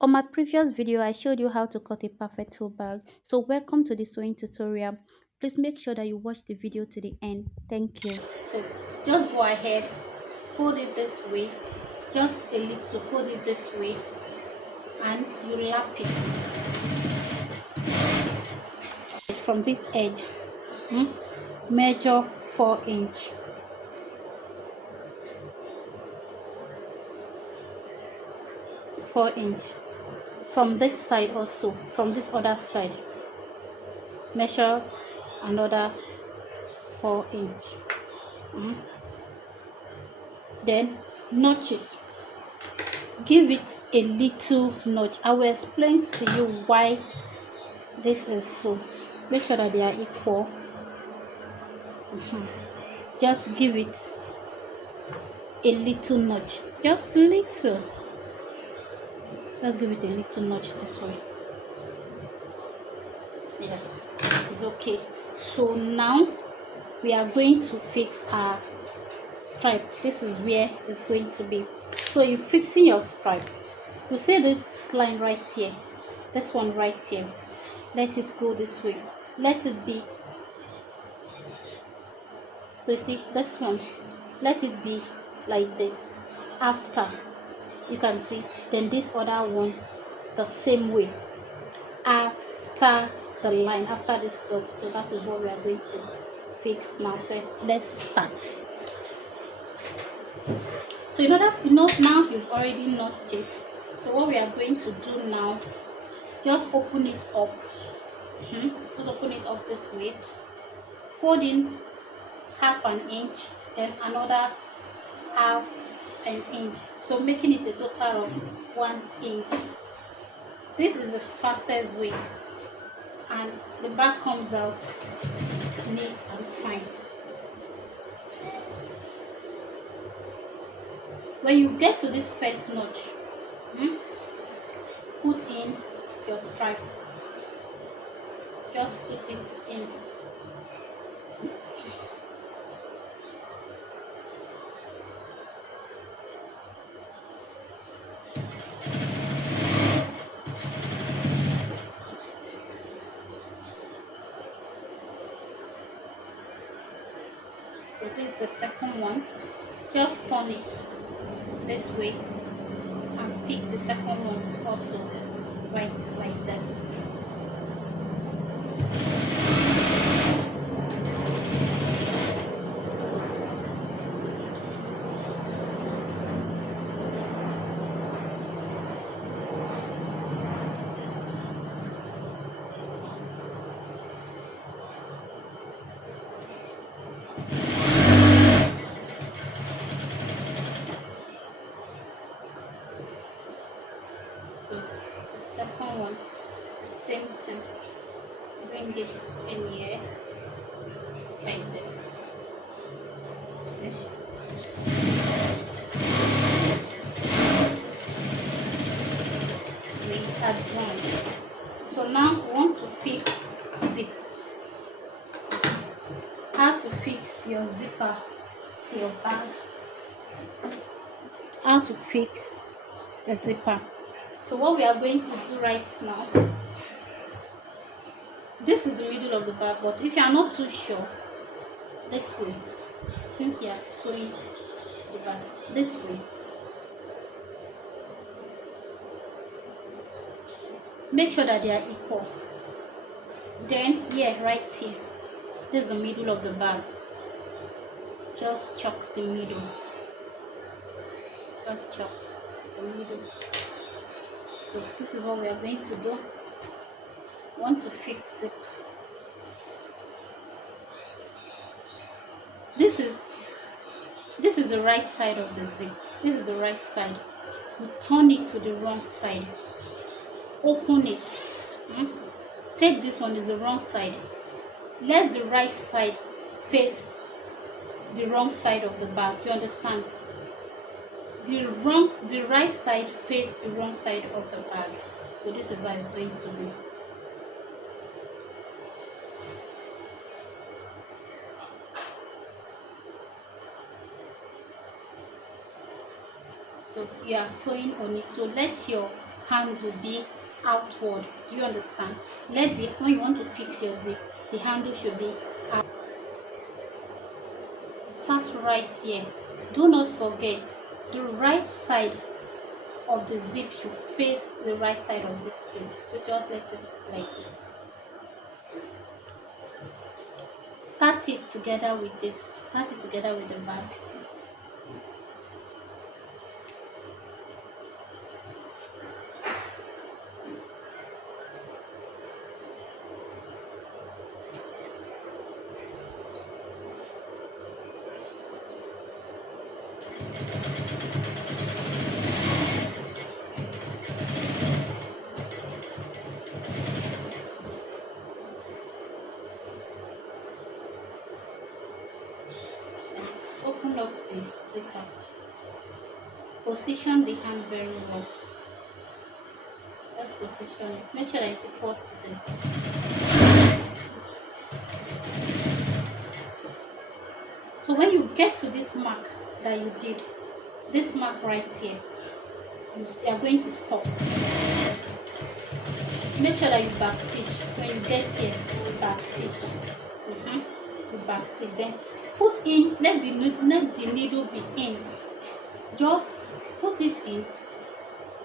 On my previous video, I showed you how to cut a perfect tote bag. So welcome to the sewing tutorial. Please make sure that you watch the video to the end. Thank you. So just go ahead, fold it this way, just a little, fold it this way, and you lap it from this edge. Measure 4 inch. 4 inch. From this side also, from this other side, measure another 4 inch. Then notch it, give it a little notch. I will explain to you why this is so. Make sure that they are equal. Just give it a little notch, just little. Just give it a little notch this way. Yes, it's okay. So now we are going to fix our stripe. This is where it's going to be. So you're fixing your stripe. You see this line right here, this one right here. Let it go this way. Let it be. So you see this one, let it be like this. After, you can see, then this other one the same way. After the line, after this dot. So that is what we are going to fix now. So let's start. So in order, now you've already notched it. So what we are going to do now, just open it up. Just open it up this way. Fold in half an inch, then another half an inch. So making it a total of 1 inch. This is the fastest way, and the back comes out neat and fine. When you get to this first notch, put in your stripe. Just put it in. So this is the second one. Just turn it this way and fix the second one also right like this. So the second one, the same thing. Bring it in here like this. See? We add one. So now we want to fix zip. How to fix your zipper to your bag. How to fix the zipper. So what we are going to do right now, this is the middle of the bag, but if you are not too sure, this way, since you are sewing the bag, this way. Make sure that they are equal. Then here, right here, this is the middle of the bag. Just chuck the middle. Just chuck the middle. So this is what we are going to do. Want to fix it. This is the right side of the zip. This is the right side. You turn it to the wrong side. Open it. Take this one, is the wrong side. Let the right side face the wrong side of the bag. You understand? The right side face the wrong side of the bag. So this is how it's going to be. So you are sewing on it. So let your handle be outward. Do you understand? When you want to fix your zip, the handle should be out. Start right here. Do not forget, the right side of the zip should face the right side of this thing. So just let it like this. Start it together with this. Start it together with the back. Open up the zipper. Position the hand very well. Just position it. Make sure that it's equal to this. So when you get to this mark that you did, this mark right here, you are going to stop. Make sure that you back stitch. When you get here, you back stitch. You back stitch. Then put in, let the needle be in. Just put it in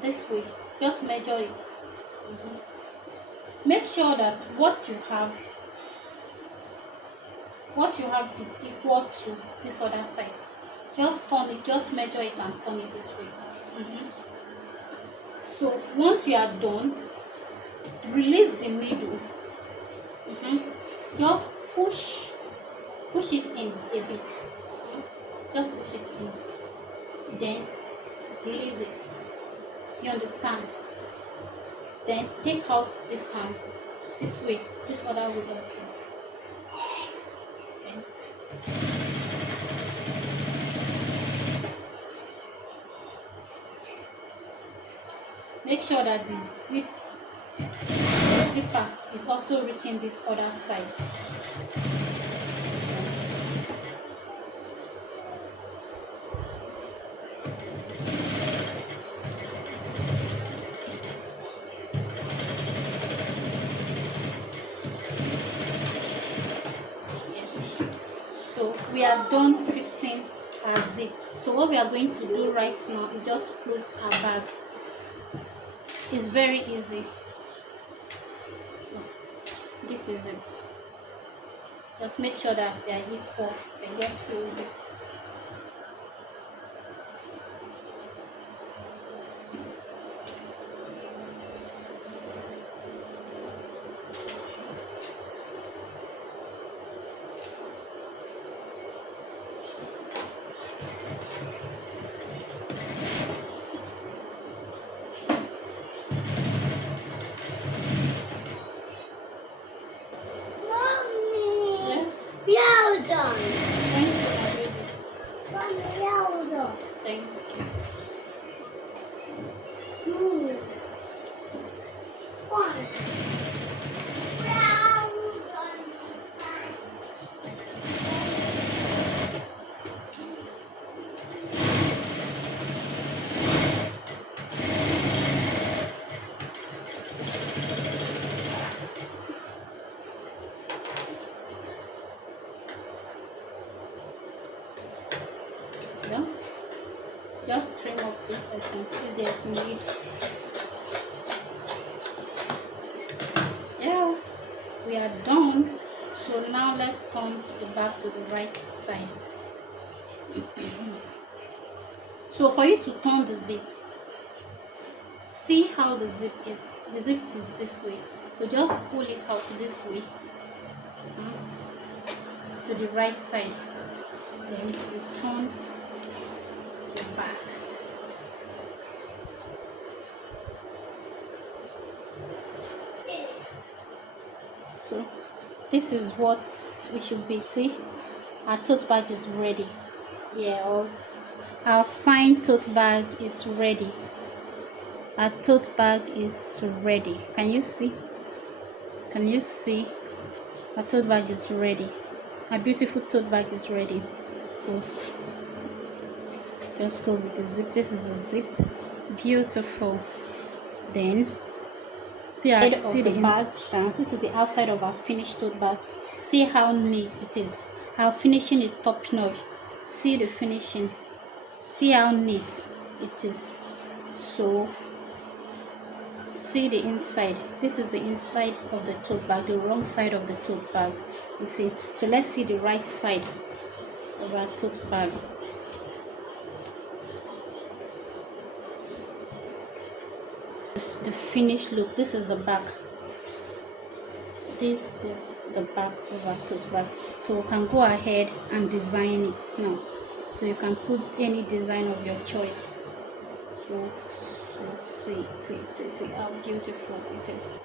this way. Just measure it. Make sure that what you have is equal to this other side. Just turn it, just measure it and turn it this way. So once you are done, release the needle. Just push it in a bit. Just push it in. Then release it. You understand? Then take out this hand this way, this other way also. Then make sure that the zipper is also reaching this other side. Yes. So we are done fixing our zip. So what we are going to do right now is just close our bag. It's very easy. So this is it. Just make sure that they are equal and just close it. Well done. Thank you, my baby. Well done. Thank you. One. Well done. Yeah. Just trim off this essence if there's need. Yes, we are done. So now let's turn the back to the right side. So for you to turn the zip, see how the zip is. The zip is this way. So just pull it out this way to the right side. Then you turn the back. So this is what we should be. See, our tote bag is ready. Yes, our fine tote bag is ready. Our tote bag is ready. Can you see? Can you see? Our tote bag is ready. Our beautiful tote bag is ready. So just go with the zip. This is a zip. Beautiful. Then see the bag. This is the outside of our finished tote bag. See how neat it is. Our finishing is top notch. See the finishing. See how neat it is. So see the inside. This is the inside of the tote bag, the wrong side of the tote bag. You see. So let's see the right side of our tote bag. This is the finished look. This is the back. This is the back of our tote bag. So we can go ahead and design it now. So you can put any design of your choice. So see how beautiful it is.